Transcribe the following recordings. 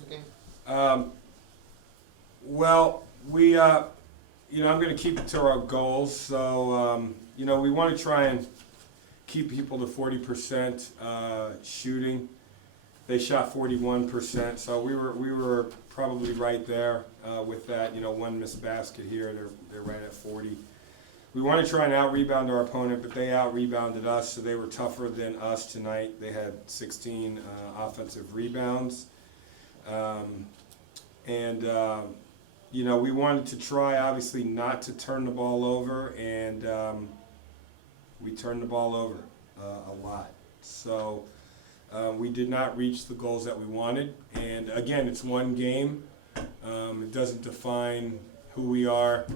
from the game? Well, we, I'm going to keep it to our goals. So, we want to try and keep people to 40% shooting. They shot 41%, so we were probably right there with that. One missed basket here, they're right at 40. We want to try and out-rebound our opponent, but they out-rebounded us, so they were tougher than us tonight. They had 16 offensive rebounds. We wanted to try, obviously, not to turn the ball over, and we turned the ball over a lot. So we did not reach the goals that we wanted. And again, it's one game. It doesn't define who we are.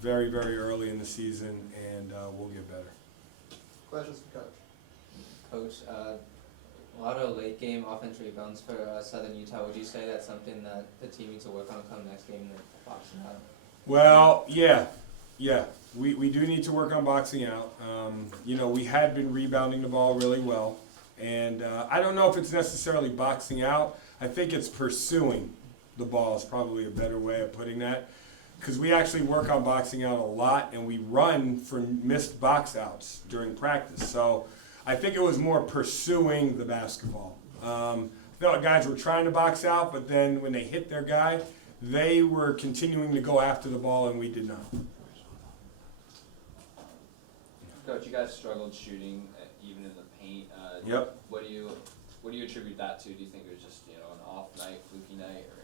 Very, very early in the season, and we'll get better. Questions for Coach? Coach, a lot of late game offense rebounds for Southern Utah. Would you say that's something that the team needs to work on come next game, the boxing out? Well, yeah. We do need to work on boxing out. We had been rebounding the ball really well, and I don't know if it's necessarily boxing out. I think it's pursuing the ball is probably a better way of putting that, because we actually work on boxing out a lot, and we run for missed box outs during practice. So I think it was more pursuing the basketball. The guys were trying to box out, but then when they hit their guy, they were continuing to go after the ball, and we did not. Coach, you guys struggled shooting even in the paint. Yep. What do you attribute that to? Do you think it was just an off night, fluky night, or?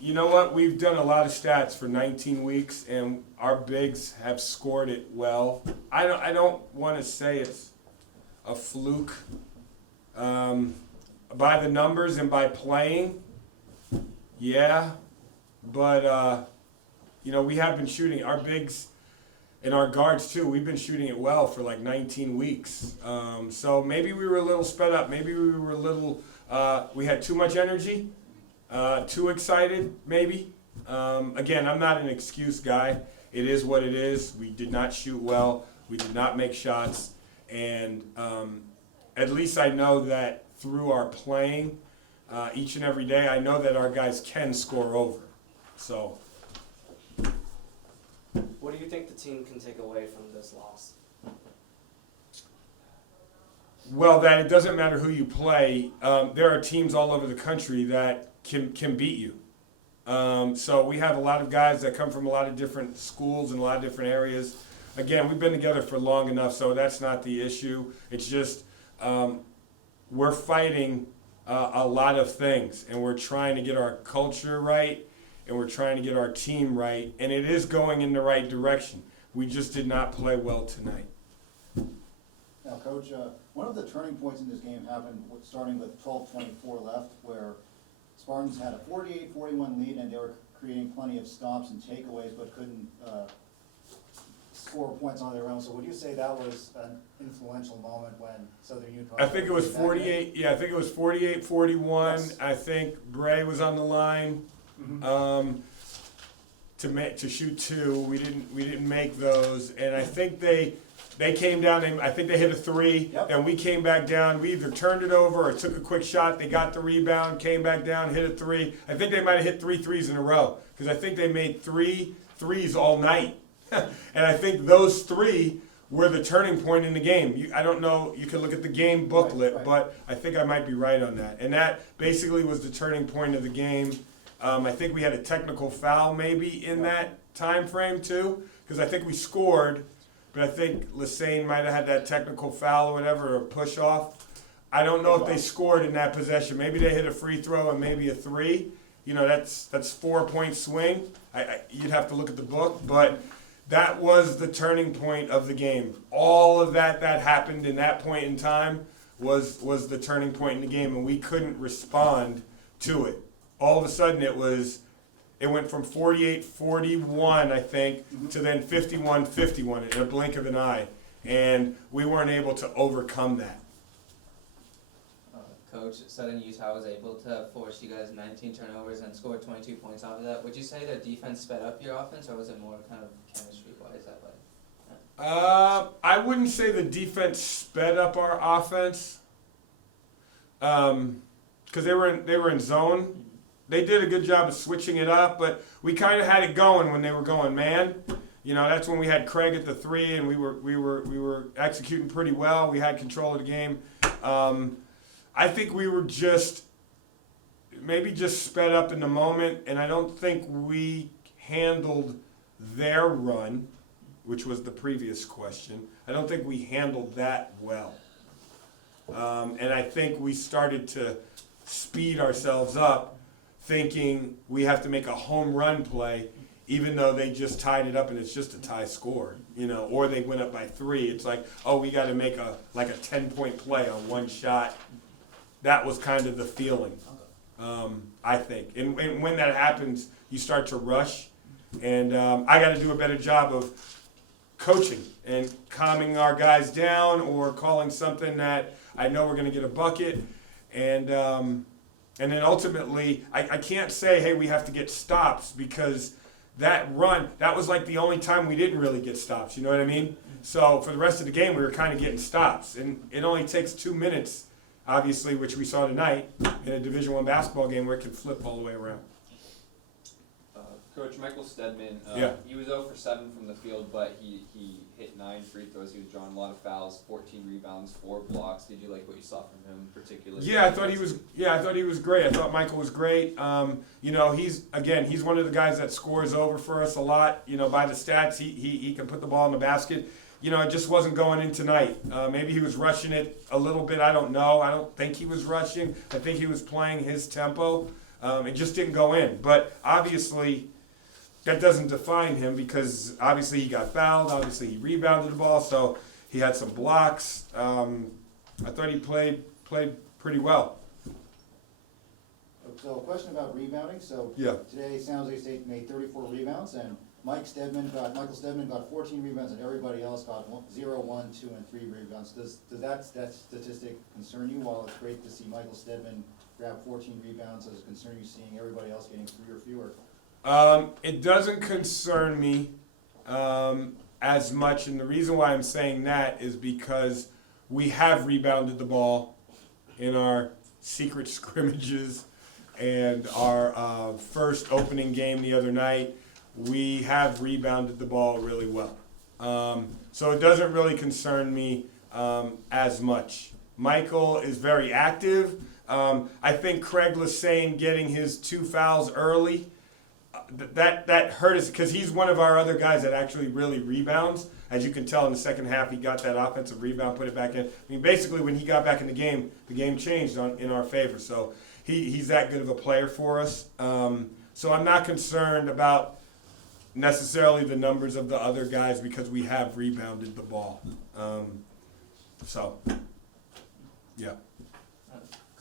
You know what? We've done a lot of stats for 19 weeks, and our bigs have scored it well. I don't want to say it's a fluke. By the numbers and by playing, yeah. But we have been shooting our bigs and our guards too. We've been shooting it well for like 19 weeks. So maybe we were a little sped up. Maybe we were a little. We had too much energy. Too excited, maybe. Again, I'm not an excuse guy. It is what it is. We did not shoot well. We did not make shots. And at least I know that through our playing each and every day, I know that our guys can score over. So. What do you think the team can take away from this loss? Well, that it doesn't matter who you play. There are teams all over the country that can beat you. So we have a lot of guys that come from a lot of different schools and a lot of different areas. Again, we've been together for long enough, so that's not the issue. It's just we're fighting a lot of things, and we're trying to get our culture right, and we're trying to get our team right, and it is going in the right direction. We just did not play well tonight. Now, Coach, one of the turning points in this game happened starting with 12:24 left, where Spartans had a 48-41 lead, and they were creating plenty of stops and takeaways, but couldn't score points on their own. So would you say that was an influential moment when Southern Utah? I think it was 48. Yeah, I think it was 48-41. Yes. I think Bray was on the line to shoot two. We didn't make those, and I think they came down. I think they hit a three, and we came back down. We either turned it over or took a quick shot. They got the rebound, came back down, hit a three. I think they might have hit 3 threes in a row, because I think they made 3 threes all night. And I think those 3 were the turning point in the game. I don't know, you can look at the game booklet, right. But I think I might be right on that. And that basically was the turning point of the game. I think we had a technical foul maybe in that time frame too, because I think we scored, but I think Lassane might have had that technical foul or whatever, or push off. I don't know if they scored in that possession. Maybe they hit a free throw and maybe a 3. That's 4-point swing. You'd have to look at the book, but that was the turning point of the game. All of that happened in that point in time was the turning point in the game, and we couldn't respond to it. All of a sudden it went from 48-41, I think, to then 51-51 in a blink of an eye, and we weren't able to overcome that. Coach, Southern Utah was able to force you guys 19 turnovers and score 22 points off of that. Would you say the defense sped up your offense, or was it more kind of chemistry-wise that way? I wouldn't say the defense sped up our offense. because they were in zone. They did a good job of switching it up, but we kind of had it going when they were going man. You know, that's when we had Craig at the 3, and we were executing pretty well. We had control of the game. I think we were just sped up in the moment, and I don't think we handled their run, which was the previous question. I don't think we handled that well. And I think we started to speed ourselves up, thinking we have to make a home run play, even though they just tied it up and it's just a tie score, you know, or they went up by 3. It's like, oh, we got to make a 10-point play on one shot. That was kind of the feeling, I think. And when that happens, you start to rush. And I got to do a better job of coaching and calming our guys down, or calling something that I know we're going to get a bucket. And then ultimately, I can't say, hey, we have to get stops, because that run, that was like the only time we didn't really get stops, you know what I mean? So for the rest of the game, we were kind of getting stops. And it only takes 2 minutes, obviously, which we saw tonight in a Division I basketball game, where it can flip all the way around. Coach Michael Stedman, Yeah. he was 0 for 7 from the field, but he hit 9 free throws. He was drawing a lot of fouls, 14 rebounds, 4 blocks. Did you like what you saw from him particularly? Yeah, I thought he was great. I thought Michael was great. You know, he's one of the guys that scores over for us a lot. You know, by the stats, he can put the ball in the basket. You know, it just wasn't going in tonight. Maybe he was rushing it a little bit. I don't know. I don't think he was rushing. I think he was playing his tempo. It just didn't go in. But obviously, that doesn't define him, because obviously he got fouled. Obviously he rebounded the ball, so he had some blocks. I thought he played pretty well. So a question about rebounding. So Yeah. today San Jose State made 34 rebounds, and Michael Stedman got 14 rebounds, and everybody else got 0, 1, 2, and 3 rebounds. Does that statistic concern you? While it's great to see Michael Stedman grab 14 rebounds, does it concern you seeing everybody else getting 3 or fewer? It doesn't concern me as much, and the reason why I'm saying that is because we have rebounded the ball in our secret scrimmages and our first opening game the other night. We have rebounded the ball really well. So it doesn't really concern me as much. Michael is very active. I think Craig Lassane getting his 2 fouls early, that hurt us, because he's one of our other guys that actually really rebounds. As you can tell in the second half, he got that offensive rebound, put it back in. I mean, basically, when he got back in the game changed in our favor. So he's that good of a player for us. So I'm not concerned about necessarily the numbers of the other guys, because we have rebounded the ball. Yeah.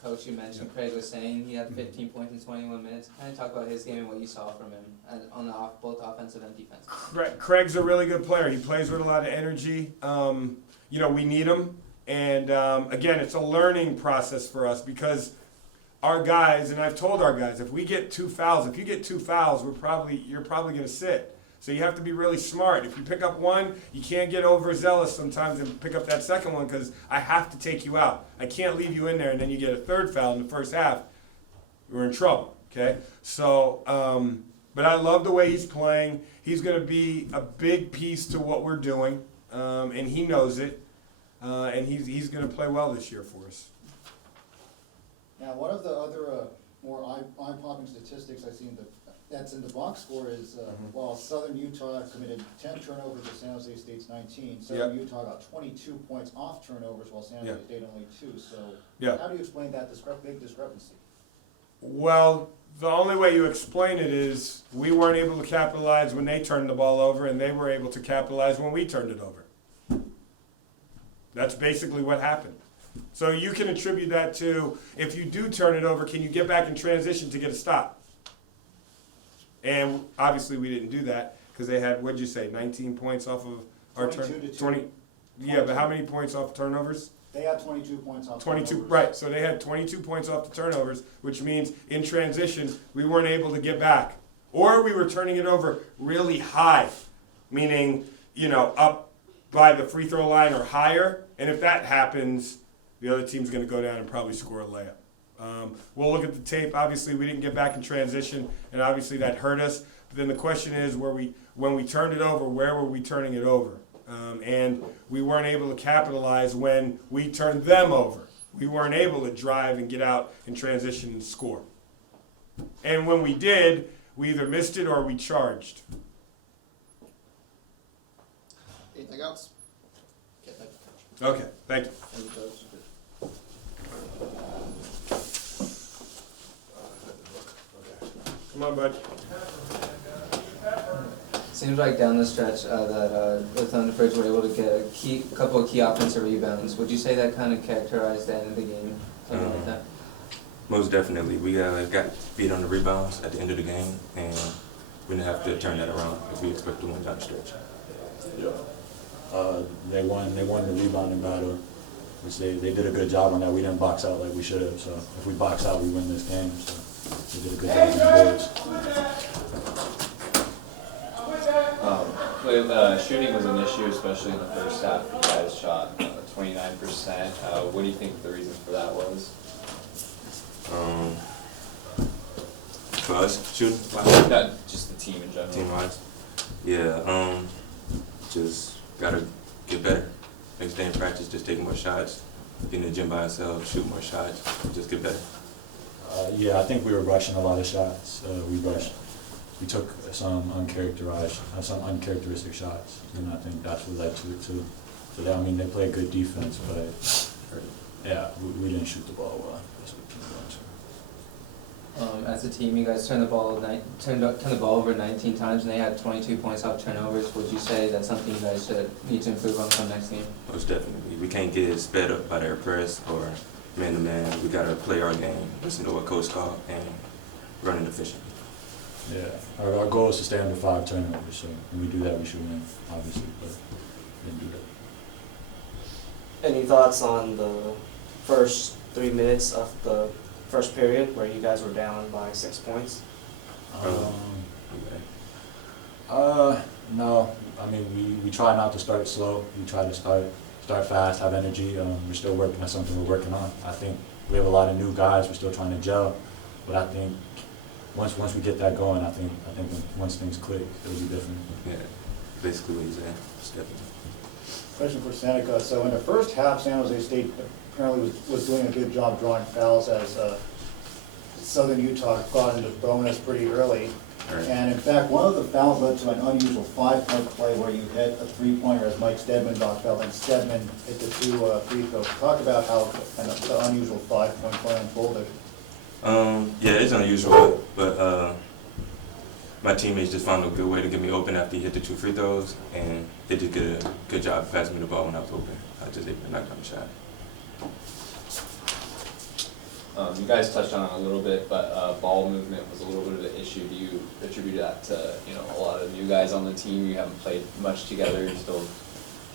Coach, you mentioned Craig was saying he had 15 points in 21 minutes. Kind of talk about his game and what you saw from him on both offensive and defensive. Craig's a really good player. He plays with a lot of energy. You know, we need him. And again, it's a learning process for us, because our guys, and I've told our guys, if you get 2 fouls, you're probably going to sit. So you have to be really smart. If you pick up 1, you can't get overzealous sometimes and pick up that second one, because I have to take you out. I can't leave you in there, and then you get a 3rd foul in the first half. We're in trouble, okay? So, but I love the way he's playing. He's going to be a big piece to what we're doing, and he knows it. And he's going to play well this year for us. Now, one of the other more eye-popping statistics I see that's in the box score is while Southern Utah committed 10 turnovers to San Jose State's 19, Southern Utah got 22 points off turnovers, while San Jose State only 2. So how do you explain that big discrepancy? Well, the only way you explain it is we weren't able to capitalize when they turned the ball over, and they were able to capitalize when we turned it over. That's basically what happened. So you can attribute that to, if you do turn it over, can you get back in transition to get a stop? And obviously we didn't do that, because they had, what'd you say, 19 points off of our 20. Yeah, but how many points off turnovers? They had 22 points off 22, turnovers. right. So they had 22 points off the turnovers, which means in transition, we weren't able to get back. Or we were turning it over really high, meaning, you know, up by the free throw line or higher. And if that happens, the other team's going to go down and probably score a layup. We'll look at the tape. Obviously, we didn't get back in transition, and obviously that hurt us. But then the question is, when we turned it over, where were we turning it over? And we weren't able to capitalize when we turned them over. We weren't able to drive and get out and transition and score. And when we did, we either missed it or we charged. Anything else? Okay, thank you, Coach. Okay, thank you. Thank you, Coach. Come on, bud. Seems like down the stretch that the Thunderbirds were able to get a couple of key offensive rebounds. Would you say that kind of characterized the end of the game? Something like that? Most definitely. We got beat on the rebounds at the end of the game, and we're going to have to turn that around if we expect to win down the stretch. Yeah. They won the rebounding battle, which they did a good job on that. We didn't box out like we should have, so if we box out, we win this game. So they did a good job on the boards. Shooting was an issue, especially in the first half. You guys shot 29%. What do you think the reason for that was? For us, shooting? Not just the team in general. Team-wise? Yeah, just gotta get better. Next day in practice, just take more shots. Be in the gym by ourselves, shoot more shots, just get better. Yeah, I think we were rushing a lot of shots. We took some uncharacteristic shots, and I think that's what led to it too. So I mean, they played good defense, but yeah, we didn't shoot the ball well. That's what came down to. As a team, you guys turned the ball over 19 times, and they had 22 points off turnovers. Would you say that's something you guys should need to improve on come next game? Most definitely. We can't get sped up by their press or man-to-man. We gotta play our game, listen to what coach called, and run it efficiently. Yeah, our goal is to stay under 5 turnovers, so when we do that, we should win, obviously, but we didn't do that. Any thoughts on the first 3 minutes of the first period where you guys were down by 6 points? No, I mean, we try not to start slow. We try to start fast, have energy. We're still working on something we're working on. I think we have a lot of new guys. We're still trying to gel, but I think once we get that going, I think once things click, it'll be different. Yeah, basically what he's saying. Just definitely. Question for Seneca. So in the first half, San Jose State apparently was doing a good job drawing fouls as Southern Utah got into bonus pretty early. Right. And in fact, one of the fouls led to an unusual 5-point play where you hit a 3-pointer as Mike Stedman got fouled, and Stedman hit the 2 free throws. Talk about how kind of the unusual 5-point play unfolded. Yeah, it's unusual, but my teammates just found a good way to get me open after he hit the 2 free throws, and they did a good job passing me the ball when I was open. I just able to knock down the shot. You guys touched on it a little bit, but ball movement was a little bit of an issue. Do you attribute that to a lot of new guys on the team? You haven't played much together. You're still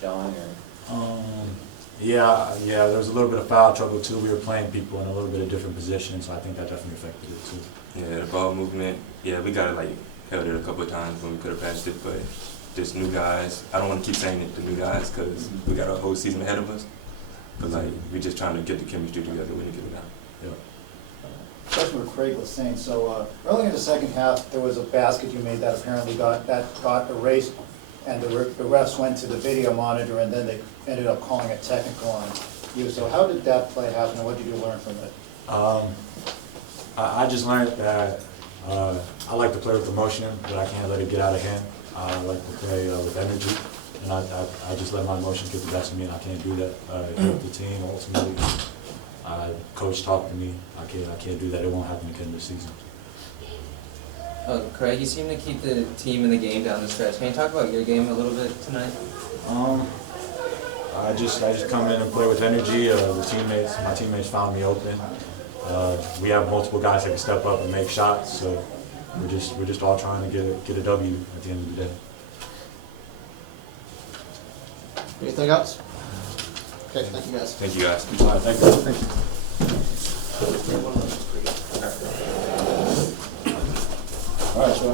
gelling, or? Yeah, there was a little bit of foul trouble too. We were playing people in a little bit of different positions, so I think that definitely affected it too. Yeah, the ball movement. Yeah, we got it held it a couple of times when we could have passed it, but just new guys. I don't want to keep saying it to new guys because we got a whole season ahead of us. But we're just trying to get the chemistry together when we get it down. Question with Craig was saying, so early in the second half, there was a basket you made that apparently got erased, and the refs went to the video monitor, and then they ended up calling it technical on you. So how did that play happen, and what did you learn from it? I just learned that I like to play with emotion, but I can't let it get out of hand. I like to play with energy, and I just let my emotions get the best of me, and I can't do that. It helped the team ultimately. Coach talked to me. I can't do that. It won't happen again this season. Craig, you seem to keep the team in the game down the stretch. Can you talk about your game a little bit tonight? I just come in and play with energy. My teammates found me open. We have multiple guys that can step up and make shots. So we're just all trying to get a W at the end of the day. Anything else? Okay, thank you guys. Thank you guys. All right, thank you. All right, so.